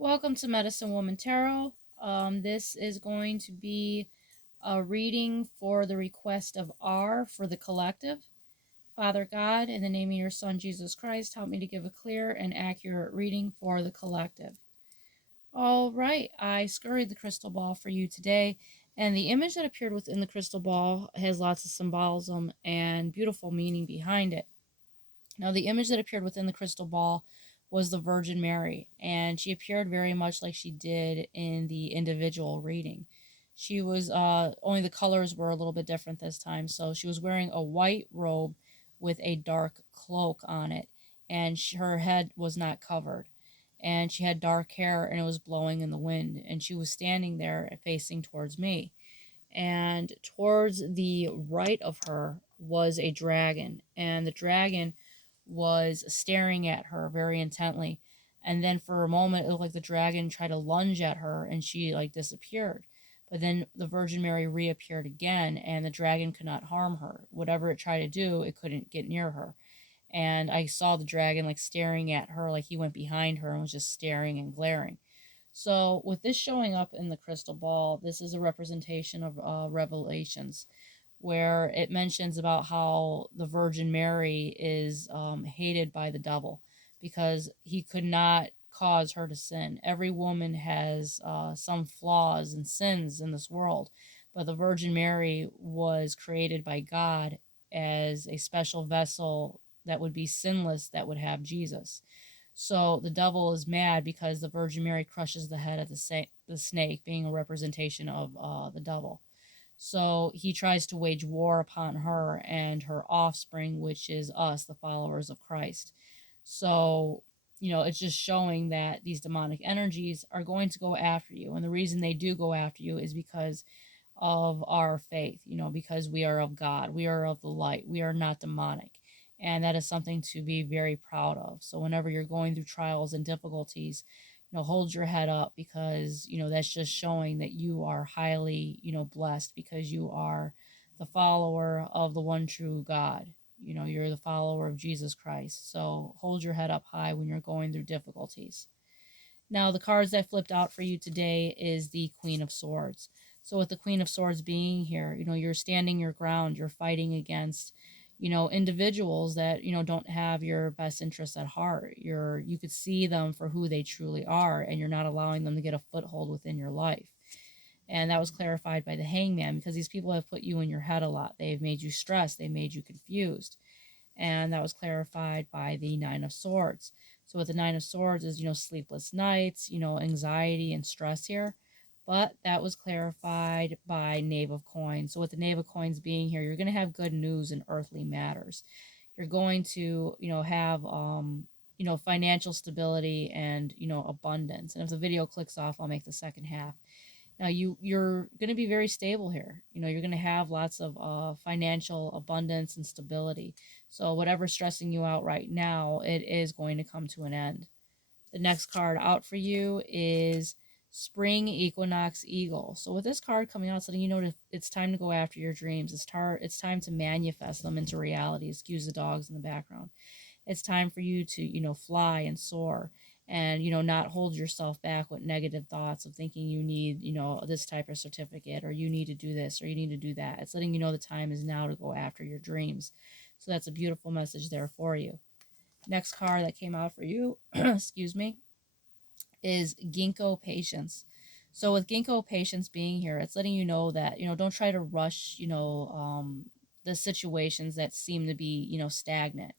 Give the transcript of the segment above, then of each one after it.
Welcome to Medicine Woman Tarot. This is going to be a reading for the request of R for the collective. Father God, in the name of your Son Jesus Christ, help me to give a clear and accurate reading for the collective. All right, I scurried the crystal ball for you today, and the image that appeared within the crystal ball has lots of symbolism and beautiful meaning behind it. Now, the image that appeared within the crystal ball was the Virgin Mary, and she appeared very much like she did in the individual reading. She was only the colors were a little bit different this time. So she was wearing a white robe with a dark cloak on it, and her head was not covered. And she had dark hair, and it was blowing in the wind. And she was standing there facing towards me. And towards the right of her was a dragon, and the dragon was staring at her very intently. And then for a moment, it looked like the dragon tried to lunge at her and she like disappeared. But then the Virgin Mary reappeared again, and the dragon could not harm her. Whatever it tried to do, it couldn't get near her. And I saw the dragon like staring at her, like he went behind her and was just staring and glaring. So, with this showing up in the crystal ball, this is a representation of Revelations, where it mentions about how the Virgin Mary is hated by the devil because he could not cause her to sin. Every woman has some flaws and sins in this world, but the Virgin Mary was created by God as a special vessel that would be sinless, that would have Jesus. So the devil is mad because the Virgin Mary crushes the head of the snake, being a representation of the devil. So he tries to wage war upon her and her offspring, which is us, the followers of Christ. So, it's just showing that these demonic energies are going to go after you. And the reason they do go after you is because of our faith, because we are of God, we are of the light, we are not demonic. And that is something to be very proud of. So, whenever you're going through trials and difficulties, hold your head up because, that's just showing that you are highly, blessed because you are the follower of the one true God. You're the follower of Jesus Christ. So, hold your head up high when you're going through difficulties. Now, the cards that flipped out for you today is the Queen of Swords. So, with the Queen of Swords being here, you're standing your ground, you're fighting against, individuals that, don't have your best interests at heart. You could see them for who they truly are, and you're not allowing them to get a foothold within your life. And that was clarified by the Hangman because these people have put you in your head a lot. They've made you stressed, they made you confused. And that was clarified by the Nine of Swords. So with the Nine of Swords is, sleepless nights, anxiety and stress here. But that was clarified by Knave of Coins. So with the Knave of Coins being here, you're going to have good news in earthly matters. You're going to, have, financial stability and, abundance. And if the video clicks off, I'll make the second half. Now you're going to be very stable here. You're going to have lots of financial abundance and stability. So whatever's stressing you out right now, it is going to come to an end. The next card out for you is Spring Equinox Eagle. So with this card coming out, it's letting you know it's time to go after your dreams. It's time to manifest them into reality. Excuse the dogs in the background. It's time for you to, fly and soar and, not hold yourself back with negative thoughts of thinking you need, this type of certificate or you need to do this or you need to do that. It's letting you know the time is now to go after your dreams. So that's a beautiful message there for you. Next card that came out for you, excuse me, is Ginkgo Patience. So with Ginkgo Patience being here, it's letting you know that, don't try to rush, the situations that seem to be, stagnant.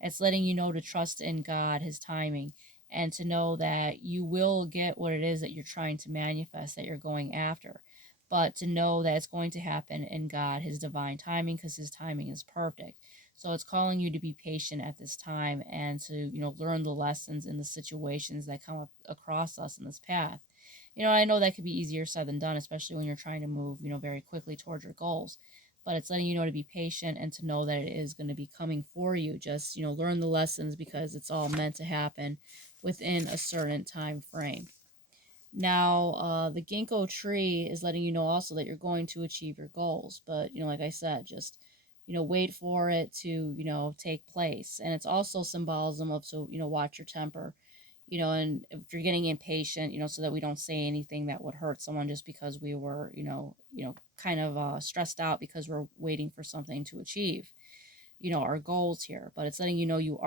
It's letting you know to trust in God, His timing, and to know that you will get what it is that you're trying to manifest, that you're going after. But to know that it's going to happen in God, His divine timing, because His timing is perfect. So it's calling you to be patient at this time and to, learn the lessons in the situations that come up across us in this path. I know that could be easier said than done, especially when you're trying to move, very quickly towards your goals. But it's letting you know to be patient and to know that it is going to be coming for you. Just, learn the lessons because it's all meant to happen within a certain time frame. Now, the ginkgo tree is letting you know also that you're going to achieve your goals. But, like I said, just, wait for it to, take place. And it's also symbolism of, so, watch your temper. and if you're getting impatient, so that we don't say anything that would hurt someone just because we were, kind of stressed out because we're waiting for something to achieve, our goals here. But it's letting you know you are